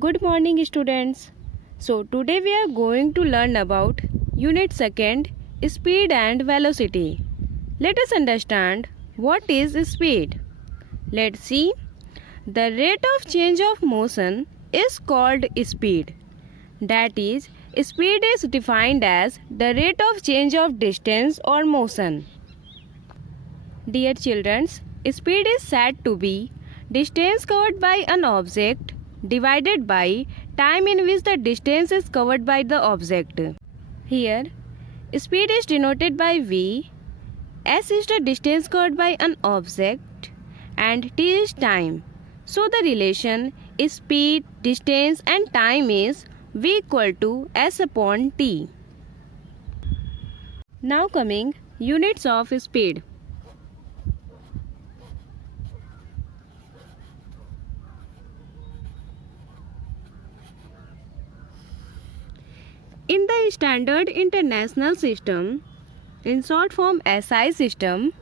Good morning students. So today we are going to learn about unit second, speed and velocity. Let us understand what is speed. Let's see. The rate of change of motion is called speed. That is, speed is defined as the rate of change of distance or motion. Dear children, speed is said to be distance covered by an object divided by time in which the distance is covered by the object. Here, speed is denoted by v, s is the distance covered by an object, and t is time. So the relation speed, distance and time is v equal to s upon t. Now coming units of speed. In the Standard International System, in short form SI system,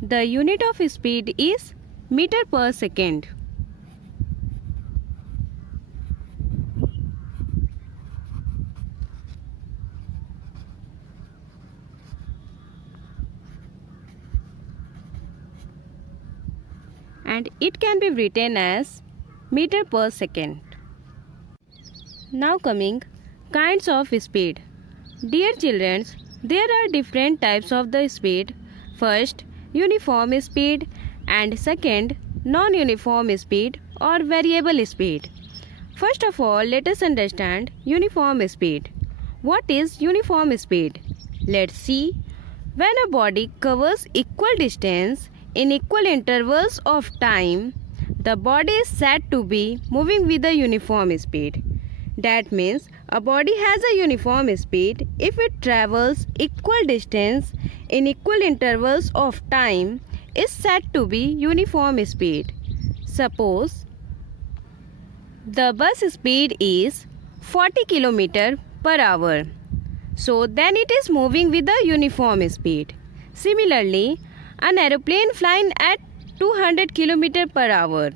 the unit of speed is meter per second. And it can be written as meter per second. Now coming kinds of speed. Dear children, there are different types of the speed. First, uniform speed, and second, non-uniform speed or variable speed. First of all, let us understand uniform speed. What is uniform speed? Let's see. When a body covers equal distance in equal intervals of time, the body is said to be moving with a uniform speed. That means a body has a uniform speed if it travels equal distance in equal intervals of time is said to be uniform speed. Suppose the bus speed is 40 km per hour. So then it is moving with a uniform speed. Similarly, an aeroplane flying at 200 km per hour.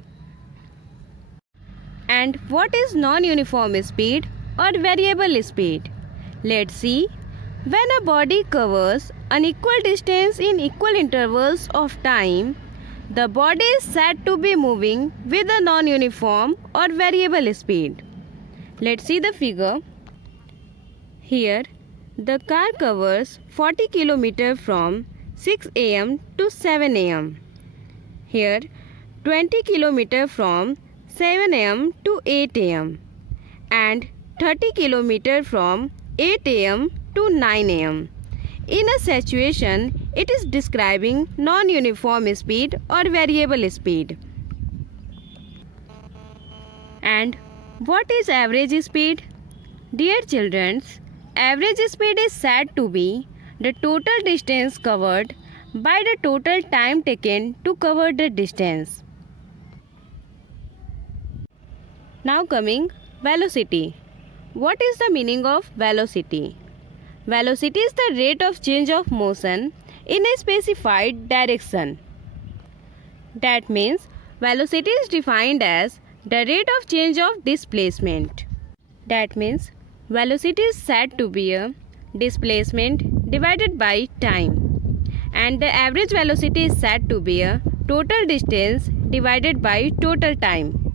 And what is non-uniform speed or variable speed? Let's see. When a body covers an equal distance in equal intervals of time, the body is said to be moving with a non-uniform or variable speed. Let's see the figure. Here, the car covers 40 km from 6 am to 7 am. Here, 20 km from 7 am to 8 am and 30 km from 8 am to 9 am. In a situation, it is describing non-uniform speed or variable speed. And what is average speed? Dear children, average speed is said to be the total distance covered by the total time taken to cover the distance. Now coming velocity. What is the meaning of velocity? Velocity is the rate of change of motion in a specified direction. That means velocity is defined as the rate of change of displacement. That means velocity is said to be a displacement divided by time. And the average velocity is said to be a total distance divided by total time.